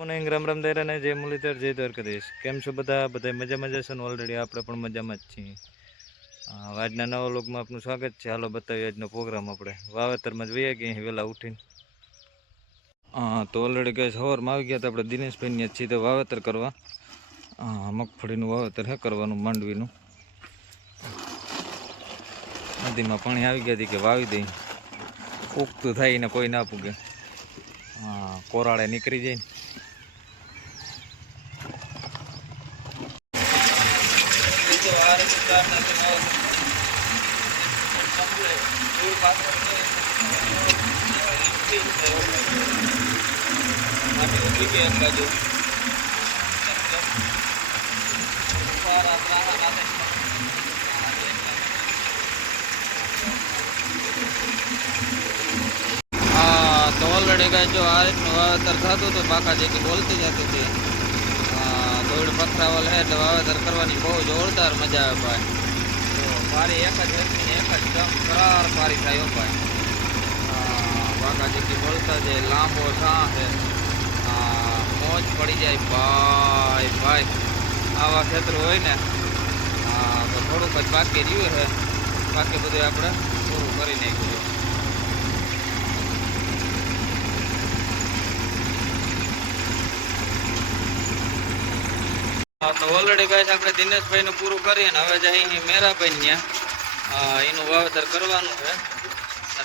Morning Ram Ram દાયરા ને જય મુરલીધર જય દ્વારકાધીશ. કેમ છો બધા મજામાં જશો ને? ઓલરેડી આપણે પણ મજામાં જ છીએ. આજના નવા વ્લોગમાં આપનું સ્વાગત છે. હાલો બતાવીએ આજનો પ્રોગ્રામ. આપણે વાવેતરમાં જ વયા ગયા વહેલા ઉઠીને. તો ઓલરેડી ગઈ સવારમાં આવી ગયા તો આપણે દિનેશભાઈને છીએ તો વાવેતર કરવા. મગફળીનું વાવેતર હે કરવાનું, માંડવીનું. નદીમાં પાણી આવી ગયા હતી કે વાવી દઈ, ઉગતું થાય ને કોઈ ના પૂગે. કોરાળે નીકળી જાય ને. તો ઓલરેડી કાંઈ જો આ રીતનું વાવેતર થતું હતું, બાકા જેથી બોલતી જતી હતી. દોડ પથરાવલ હે એટલે વાવેતર કરવાની બહુ જોરદાર મજા આવે ભાઈ. તો પારી એક જ વ્યક્તિને એક જ દમ કરાર પારી થાય ભાઈ. બાકા જેથી બોલતા જાય, લાંબો છા છે, મોજ પડી જાય ભાઈ ભાઈ. આવા ક્ષેત્ર હોય ને તો થોડુંક જ બાકી રહ્યું છે, બાકી બધું આપણે પૂરું કરી નાખ્યું. તો ઓલરેડી ગાઈસ આપણે દિનેશભાઈનું પૂરું કરીએ ને હવે જઈ મેરાભાઈ ત્યાં એનું વાવેતર કરવાનું છે.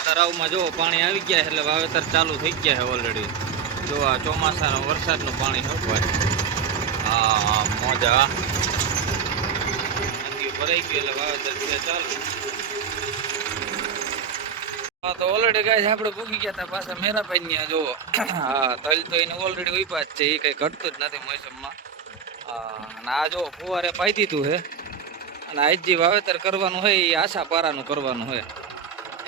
તળાવમાં જો પાણી આવી ગયા એટલે વાવેતર ચાલુ થઈ ગયા છે ઓલરેડી. જો આ ચોમાસાનો વરસાદનું પાણી હોય. મોજા ભરાઈ ગયું એટલે વાવેતર ચાલુ. તો ઓલરેડી ગાઈસ આપણે પૂગી ગયા હતા પાછા મેરાભાઈ ત્યાં જોવો. તલ તો એને ઓલરેડી ઉભા જ છે, એ કઈ ઘટતું જ નથી મોસમમાં. અને આ જો ફુવારે પાઈ દીધું છે, અને આજ જે વાવેતર કરવાનું હોય એ આશા પારાનું કરવાનું હોય.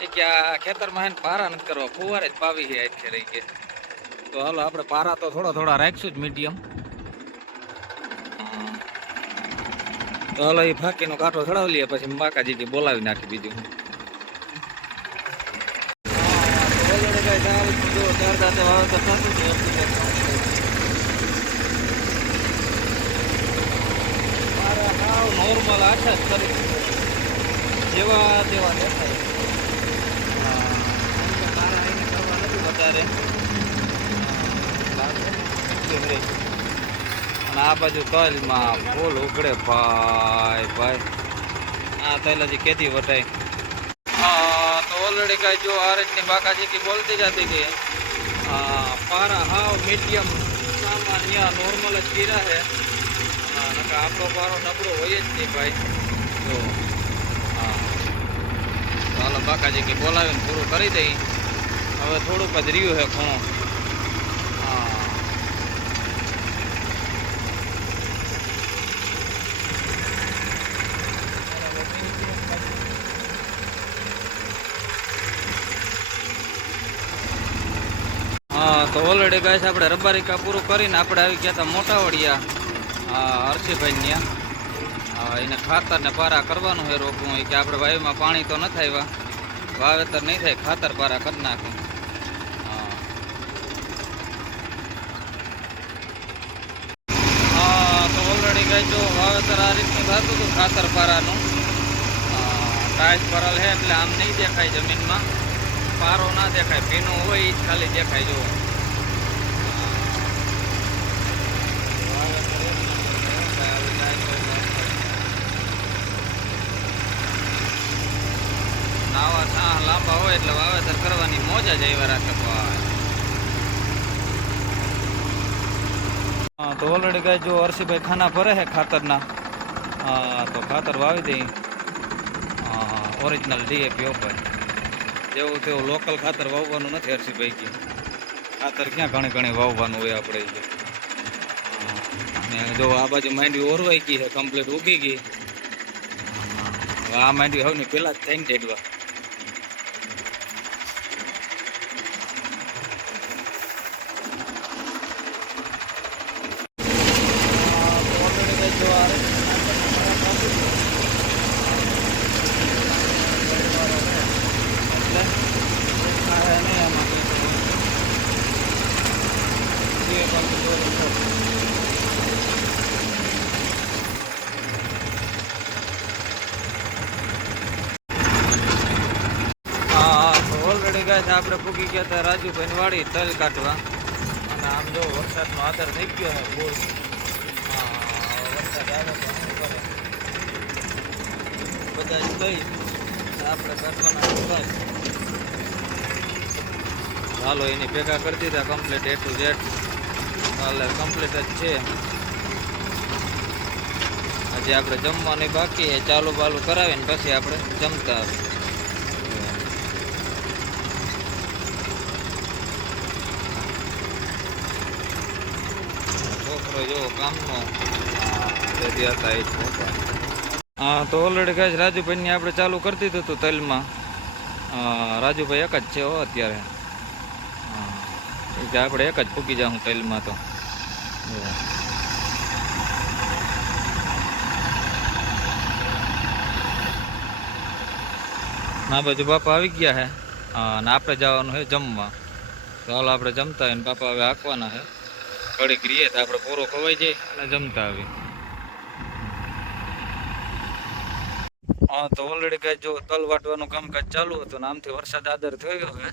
એ કે આ ખેતરમાં હે પારા નથી કરવા, ફુવારે જ પાવી છે આજ રહી કે. તો હાલો આપણે પારા તો થોડા રાખશું જ મીડિયમ. તો હાલો એ ફાંકીનો કાંઠો ચડાવી લઈએ, પછી બાકાજી બોલાવી નાખી બીજું. ચાર દાંતે વાવેતર થતું નોર્મલ આશા જ કરી જેવા તેવા દેખાય. તારા એને કરવા નથી વધારે. અને આ બાજુ તલમાં ફૂલ ઉગડે ભાઈ ભાઈ. આ તલ હજી કેદી વટાય. તો ઓલરેડી કાંઈ જો આ રીતની બાકાજી બોલતી જતી કે પારા હાવ મીડિયમ સામાન્ય નોર્મલ જ ગીરા છે. આપણો પારો નબળો હોય જ નહીં ભાઈ. તો ચાલો બાકાજી બોલાવીને પૂરું કરી દઈ. હવે થોડુંક જ રહ્યું છે ખૂણો. તો ઓલરેડી ગાઈસ આપણે રબારિકા પૂરું કરીને આપણે આવી ગયા હતા મોટાવડિયા હર્ષિભાઈ ત્યાં. એને ખાતર ને પારા કરવાનું હોય રોકવું હોય કે આપણે વાયુમાં પાણી તો ન થાય, વાવેતર નહીં થાય, ખાતર પારા કરી નાખે. તો ઓલરેડી ગાઈસ જો વાવેતર આ રીતનું થતું હતું ખાતર પારાનું. ટાઈસ ભરેલ છે એટલે આમ નહીં દેખાય જમીનમાં, પારો ના દેખાય, ભીનું હોય એ જ ખાલી દેખાય. જો નાવા છાં લાંબા હોય એટલે વાવેતર કરવાની મોજ જ આવ્યા રાખે ભાઈ. તો ઓલરેડી ગાય જો હર્ષિભાઈ ખાના ભરે છે ખાતરના. તો ખાતર વાવી દઈ ઓરિજિનલ ડીએપી ઉપર. જેવું તેવું લોકલ ખાતર વાવવાનું નથી હર્ષિભાઈ કે. ખાતર ક્યાં ઘણી વાવવાનું હોય આપણે. ને જો આ બાજુ માંડવી ઓરવાઈ ગઈ છે, કમ્પ્લીટ ઉગી ગઈ. આ માંડવી હવે પેલા જ થઈને ઢેડવા. પૂગી ગયા હતા રાજુભાઈ વાડી તલ કાઢવા, અને આમ જો વરસાદનો આધાર થઈ ગયો છે બોલ. વરસાદ આવે તો શું કરે, બધા જ ગઈ આપણે કાઢવાના બસ. ચાલો એની ભેગા કરી દીધા કમ્પ્લીટ A to Z. હાલે કમ્પ્લીટ જ છે. હજી આપણે જમવાની બાકી છે, ચાલુ બાલુ કરાવીને પછી આપણે જમતા આવીએ. છોકરો જો કામનો હતા એ છોકરા. હા તો ઓલરેડી ગાઈસ રાજુભાઈની આપણે ચાલુ કરી દીધું હતું તલમાં. રાજુભાઈ એક જ છે હો અત્યારે. આપણે એક જ ફૂકી જાઉં તલમાં તો. ના બાજુ બાપા આવી ગયા છે અને આપણે જવાનું છે જમવા. તો હાલ આપણે જમતા હોય ને બાપા હવે હાંકવાના છે. ઘડીક રહીએ તો આપણે પૂરો ખવાઈ જાય અને જમતા આવી. હા તો ઓલરેડી કાંઈ જો તલ વાટવાનું કામકાજ ચાલુ હતું ને આમથી વરસાદ આદર થયો છે.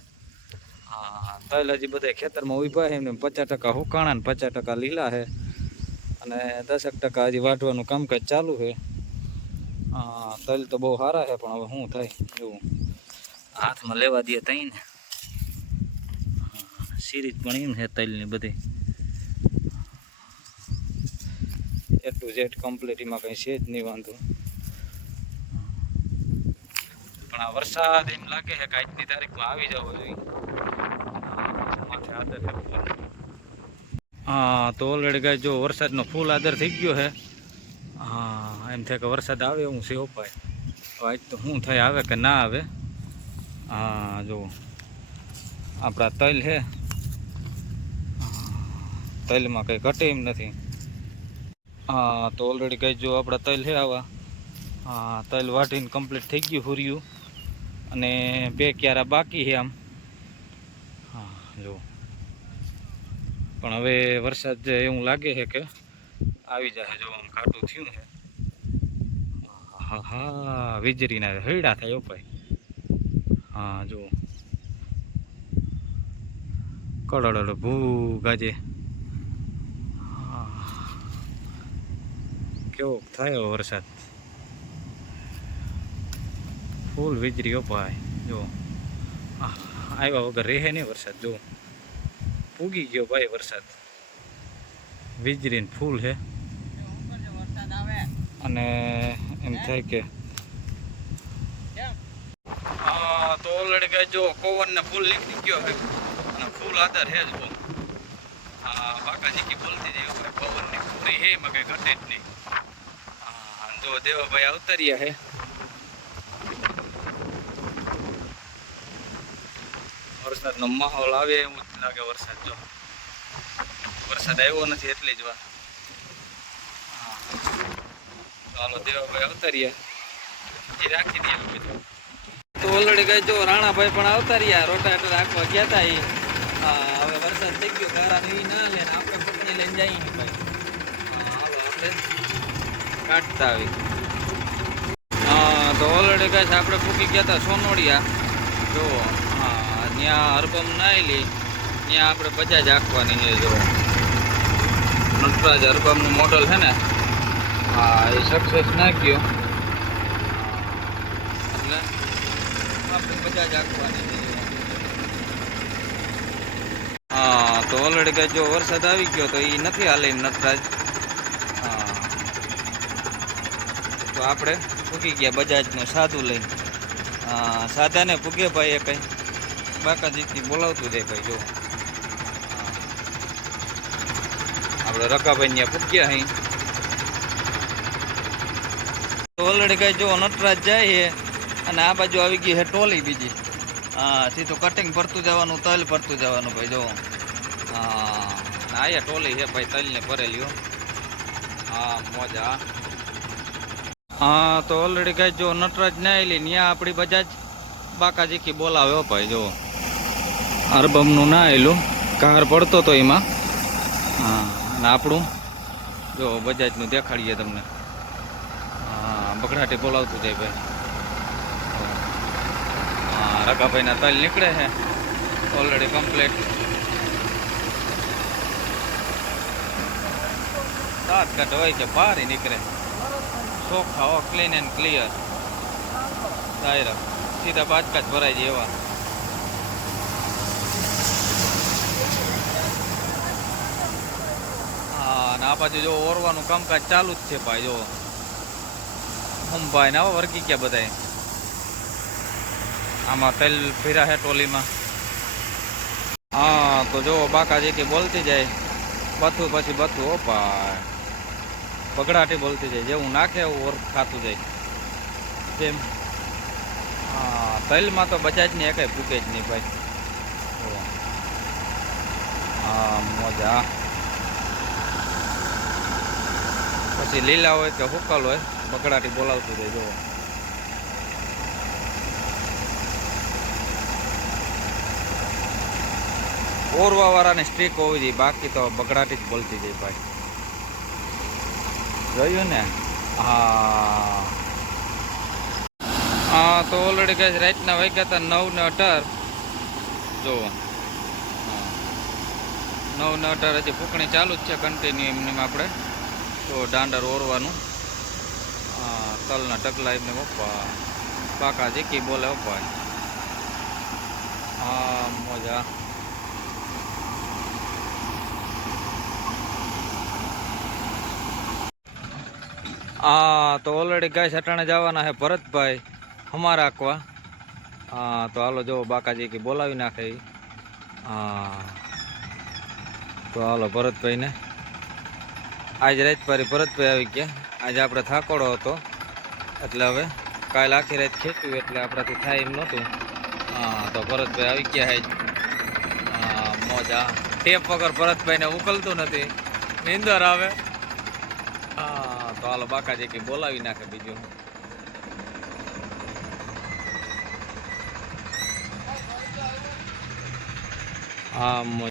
હા તલ હજી બધા ખેતરમાં ઉભા છે, એમને 50% હુકાણા ને 50% લીલા છે, અને 10% હજી વાટવાનું કામકાજ ચાલુ છે. હા તલ તો બહુ સારા છે, પણ હવે શું થાય એવું હાથમાં લેવા દે તઈ ને. સિરીજ પણ એમ છે તલની બધી A to Z કમ્પ્લીટ, એમાં કંઈ છે જ નહીં વાંધો. પણ આ વરસાદ એમ લાગે છે કે આજની તારીખમાં આવી જવો જોઈએ. માથે આદર છે. હા તો ઓલરેડી ગાય જો વરસાદનો ફૂલ આદર થઈ ગયો છે. હા એમ થાય કે વરસાદ આવે એવું છે ઉપાય. આજ તો શું થાય, આવે કે ના આવે. હા જો આપણા તલ છે, તલમાં કંઈ ઘટે એમ નથી. હા તો ઓલરેડી ગાય જો આપણા તલ છે આવા. હા તલ વાટીને કમ્પ્લીટ થઈ ગયું હુર્યું, અને 2 ક્યારા બાકી છે આમ. હા જો પણ હવે વરસાદ એવું લાગે છે કે આવી જાય. જો આમ ખાટું થયું છે. હા હા વીજળીના હૈડા થાય ભાઈ. હા જો કડડ ભૂ ગાજે. કેવો થાય વરસાદ, ફૂલ વીજળી ભાઈ. જો આવ્યા વગર રહે નહીં વરસાદ. જો પૂગી ગયો ભાઈ વરસાદ, વીજળીને ફૂલ છે. અને એમ થાય કે તો ઓલરેડી ગાય જો પવનને ફૂલ નીકળી ગયો છે, અને ફૂલ આદર છે જ બહુ. હા બાકાજી કી બોલતી જાય પવનની પૂરી છે, એમાં કંઈ ઘટે જ નહીં. હા જો દેવાભાઈ અવતર્યા છે. વરસાદનો માહોલ આવે એવું જ લાગે. વરસાદ જો વરસાદ આવ્યો નથી એટલી જ વાત. ચાલો દેવાભાઈ અવતર્યા એ રાખી દઈએ કીધું. તો ઓલરેડી ગઈ જો રાણાભાઈ પણ અવતર્યા, રોટાટર રાખવા ગયા હતા. એ હવે વરસાદ થઈ ગયો, ગારા એ ના લે ને આપણે પકડી લઈને જઈએ ને ભાઈ. હાલો આપણે કાઢતા આવી. તો ઓલરેડી ગઈ આપણે પૂકી ગયા હતા સોનોડિયા. જો ત્યાં અરબમ નાયેલી, ત્યાં આપણે બજાજ હાંકવાની છે. જો નટરાજ અરબમનું મોડલ છે ને, હા એ સક્સેસ નાખ્યો એટલે આપણે બજાજ હાંકવાની છે. હા તો ઓલરેડી કઈ જો વરસાદ આવી ગયો તો એ નથી હાલે નટરાજ. હા તો આપણે પૂકી ગયા બજાજનું સાદું લઈને. સાદાને પૂગે ભાઈ એ કંઈ બાકાજીથી બોલાવતું જાય ભાઈ. જો આપણે રકાભાઈ ત્યાં પૂગ્યા અહીં. ઓલરેડી કઈ જો નટરાજ જાય છે, અને આ બાજુ આવી ગઈ છે ટોલી બીજી. હા સીધું કટિંગ ભરતું જવાનું, તલ ભરતું જવાનું ભાઈ. જો હા આયા ટોલી છે ભાઈ, તલને ભરેલી હો. હા મોજા. હા તો ઓલરેડી કઈ જો નટરાજ ના આવેલી, ત્યાં આપણી બજાજ બાકાજી બોલાવે હો ભાઈ. જો અરબમનું ના આવેલું, કાર પડતો તો એમાં. હા અને આપણું જો બજાજનું દેખાડીએ તમને. હા બગડાટી બોલાવતું જાય ભાઈ. હા રકાભાઈના તલ નીકળે છે. Already complete. દાંત કાઢ હોય કે બહાર નીકળે ચોખ્ખા હો, ક્લીન એન્ડ ક્લિયર ડાયરેક્ટ સીધા બાજકા જ ભરાઈ જાય એવા. હા, અને આ બાજુ જો ઓરવાનું કામકાજ ચાલુ જ છે ભાઈ. જો ભાઈ ને વર્ગી ગયા બધા. આમાં તેલ ફેરા હે ટોલીમાં. હા, તો જો બાકાજી કે બોલતી જાય બથું પછી બથું. ઓ ભાઈ બગડાટી બોલતી જાય, જેવું નાખે એવું ઓર ખાતું જાય. જેમ હા, તેલમાં તો બજાજ ની એકાઈ ફૂકે જ નહીં ભાઈ. હા મજા. પછી લીલા હોય કે હુકલ હોય બગડાટી બોલાવતું જાય. જો ઓરવા વાળાને સ્ટ્રીક હોવી જોઈએ, બાકી તો બગડાટી જ બોલતી જાય ભાઈ. જોયું ને? હા હા, તો ઓલરેડી ગઈ રાતના વાગ્યા હતા 9:18. જુઓ 9:18 હજી ફૂંકણી ચાલુ જ છે કન્ટિન્યુ એમને આપણે. તો દાંડર ઓરવાનું. તલના ટકલા એમને પપ્પા બાકા જીકી બોલે પપ્પા. હા મજા. હા, તો ઓલરેડી ગાય સટાણે જવાના છે ભરતભાઈ હમા રાખવા. હા, તો હાલો જો બાકાજી કે બોલાવી નાખે. હા, તો હાલો ભરતભાઈને આજ રાત પારી ભરતભાઈ આવી ગયા. આજે આપણે થાકોડો હતો એટલે હવે કાલ આખી રાત ખેંચ્યું એટલે આપણાથી થાય એમ નહોતું. હા, તો ભરતભાઈ આવી ગયા હે. હા મોજા. ટેપ વગર ભરતભાઈને ઉકલતું નથી, નીંદર આવે. હા, તો હાલો બાકાજી કે બોલાવી નાખે બીજું. હા